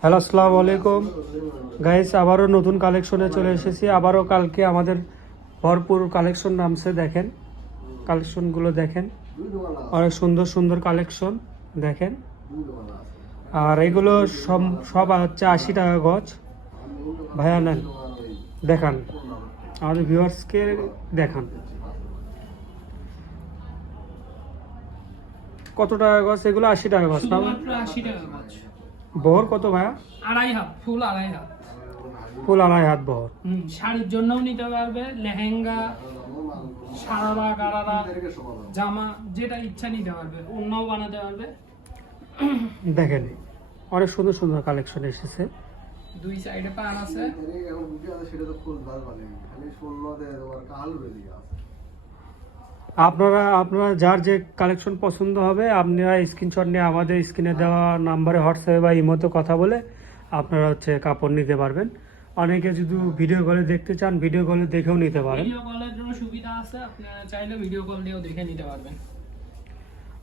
Hello, আসসালামু আলাইকুম guys. আবারও নতুন কালেকশনে চলে এসেছি। আবারও কালকে আমাদের ভরপুর কালেকশন নামছে। দেখেন কালেকশনগুলো দেখেন, অনেক সুন্দর সুন্দর কালেকশন দেখেন। আর এগুলো সব সব হচ্ছে 80 টাকা গজ। ভাইয়া নেন, দেখান আমাদের ভিউয়ার্সকে, দেখান কত টাকা গজ এগুলো। 80 টাকা গজ না? 80 টাকা গজ। বহর কত ভাইয়া? আড়াই হাত, ফুল আড়াই হাত। ফুল আড়াই হাত বহর। শাড়ির জন্যও নিতে পারবে, লেহেঙ্গা, সারারা, গারারা, জামা, যেটা ইচ্ছা নিতে পারবে, অন্যও বানাতে পারবে। দেখেন অনেক সুন্দর সুন্দর কালেকশন এসেছে। দুই সাইডে পান আছে। আপনারা আপনারা যার যে কালেকশন পছন্দ হবে আপনারা স্ক্রিনশট নিয়ে আমাদের স্ক্রিনে দেওয়া নাম্বারে হোয়াটসঅ্যাপে বা ইমোতে কথা বলে আপনারা হচ্ছে কাপড় নিতে পারবেন। অনেকে যদি ভিডিও কলে দেখতে চান ভিডিও কলে দেখেও নিতে পারেন। ভিডিও কলের জন্য সুবিধা আছে, আপনারা চাইলে ভিডিও কল দিয়েও দেখে নিতে পারবেন।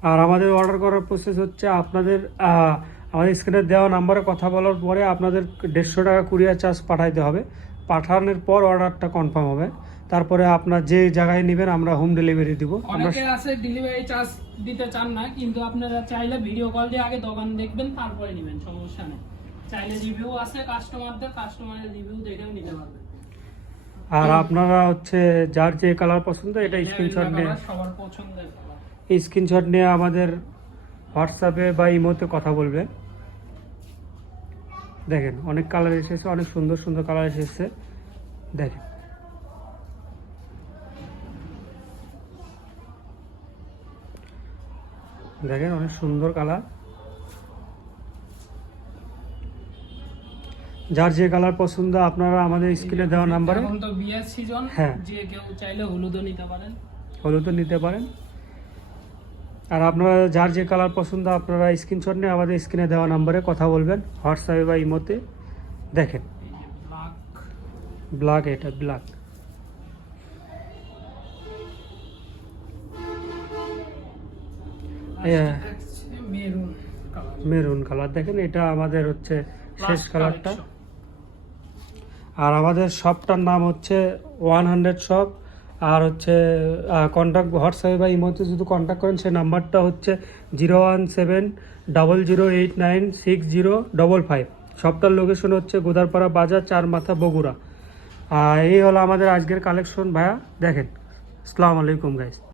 আর আমাদের অর্ডার করার প্রসেস হচ্ছে আপনাদের আমাদের স্ক্রিনে দেওয়া নাম্বারে কথা বলার পরে আপনাদের 150 টাকা কুরিয়ার চার্জ পাঠাইতে হবে। পাঠানোর পর অর্ডারটা কনফার্ম হবে। তারপরে আপনার যে জায়গায় নেবেন আমরা হোম ডেলিভারি দিব। অনেকে আছে ডেলিভারি চার্জ দিতে চান না, কিন্তু আপনারা চাইলে ভিডিও কল দিয়ে আগে দোকান দেখবেন, তারপরে নেবেন, সমস্যা নেই। চাইলে রিভিউ আছে কাস্টমারের রিভিউ দেখেও নিতে পারবেন। আর আপনারা হচ্ছে যার যে কালার পছন্দ এটা স্ক্রিনশট নিয়ে সবার পছন্দের কালার, এই স্ক্রিনশট নিয়ে আমাদের হোয়াটসঅ্যাপে বা ইমোতে কথা বলবেন। দেখেন অনেক কালার এসেছে, অনেক সুন্দর সুন্দর কালার এসেছে। দেখেন দেখেন অনেক সুন্দর কালার। যার যে কালার পছন্দ আপনারা আমাদের স্ক্রিনে দেওয়া নাম্বারে, এখন তো বিয়ের সিজন, হ্যাঁ, যে কেউ চাইলে হলুদও নিতে পারেন, হলুদও নিতে পারেন। আর আপনারা যার যে কালার পছন্দ আপনারা স্ক্রিনশট নিয়ে আমাদের স্ক্রিনে দেওয়া নাম্বারে কথা বলবেন হোয়াটসঅ্যাপে বা ইমোতে। দেখেন ব্ল্যাক, এটা ব্ল্যাক। মেরুন কালার দেখেন, এটা আমাদের হচ্ছে শেষ কালারটা। আর আমাদের শপটার নাম হচ্ছে 100 শপ। আর হচ্ছে কন্ট্যাক্ট হোয়াটসঅ্যাপে বা ইমোতে যদি কন্ট্যাক্ট করেন সেই নাম্বারটা হচ্ছে 01700896055। শপটার লোকেশন হচ্ছে গোদারপাড়া বাজার, 4 মাথা, বগুড়া। এই হলো আমাদের আজকের কালেকশন ভাইয়া। দেখেন, আসসালামু আলাইকুম গাইস।